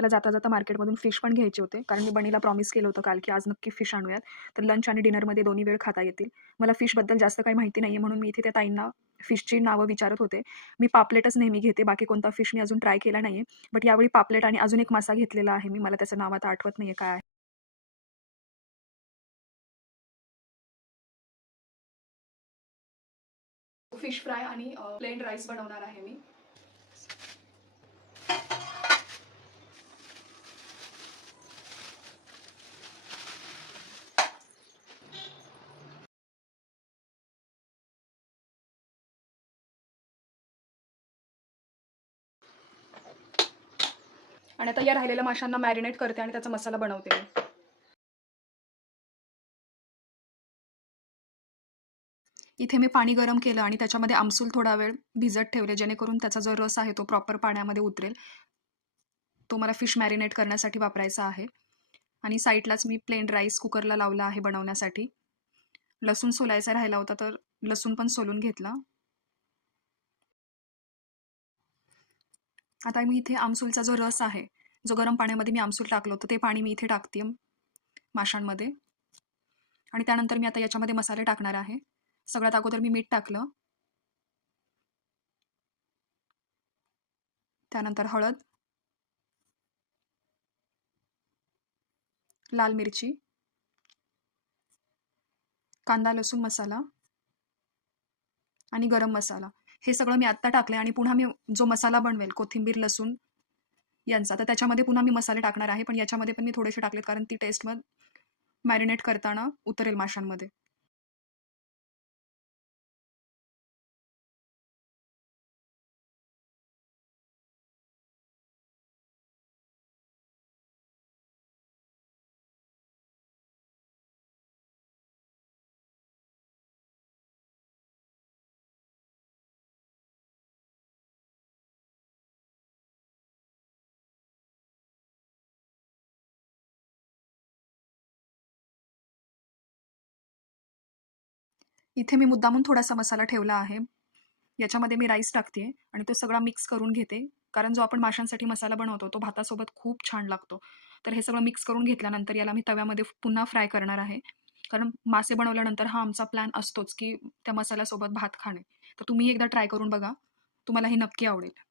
मला जाता जाता मार्केटमधून फिश पण घ्यायचे होते, कारण मी बनीला प्रॉमिस केलं होतं काल, की आज नक्की फिश आणूयात. तर लंच आणि डिनरमध्ये दोन्ही वेळ खाता येतील. मला फिशबद्दल जास्त काही माहिती नाहीये, म्हणून मी इथे त्या ताईंना फिशची नावं विचारत होते. मी पापलेटच नेहमी घेते, बाकी कोणता फिश मी अजून ट्राय केला नाहीये. बट यावेळी पापलेट आणि अजून एक मासा घेतलेला आहे मी. मला त्याचं नाव आता आठवत नाहीये काय आहे. फिश फ्राय आणि प्लेन राईस बनवणार आहे मी. आणि आता या राहिलेल्या माशांना मॅरिनेट करते आणि त्याचा मसाला बनवते मी. इथे मी पाणी गरम केलं आणि त्याच्यामध्ये आमसूल थोडा वेळ भिजत ठेवले, जेणेकरून त्याचा जो रस आहे तो प्रॉपर पाण्यामध्ये उतरेल. तो मला फिश मॅरिनेट करण्यासाठी वापरायचा आहे. आणि साईडलाच मी प्लेन राईस कुकरला लावला आहे बनवण्यासाठी. लसूण सोलायचा राहिला होता, तर लसूण पण सोलून घेतला. आता मी इथे आमसूलचा जो रस आहे, जो गरम पाण्यामध्ये मी आमसूल टाकलं होतं, ते पाणी मी इथे टाकते माशांमध्ये. आणि त्यानंतर मी आता याच्यामध्ये मसाले टाकणार आहे. सगळ्यात अगोदर मी मीठ टाकलं. त्यानंतर हळद, लाल मिरची, कांदा लसूण मसाला आणि गरम मसाला. हे सगळं मी आत्ता टाकलंय आणि पुन्हा मी जो मसाला बनवेल कोथिंबीर, लसूण यांचा, तर त्याच्यामध्ये पुन्हा मी मसाले टाकणार आहे. पण याच्यामध्ये पण मी थोडेसे टाकलेत, कारण ती टेस्ट मग मॅरिनेट करताना उतरेल माशांमध्ये. इथे मी मुद्दामून थोडासा मसाला ठेवला आहे. याच्यामध्ये मी राईस टाकते आणि तो सगळा मिक्स करून घेते. कारण जो आपण माशांसाठी मसाला बनवतो, तो भातासोबत खूप छान लागतो. तर हे सगळं मिक्स करून घेतल्यानंतर याला मी तव्यामध्ये पुन्हा फ्राय करणार आहे. कारण मासे बनवल्यानंतर हा आमचा प्लॅन असतोच, की त्या मसाल्यासोबत भात खाणे. तर तुम्ही एकदा ट्राय करून बघा. तुम्हाला हे नक्की आवडेल.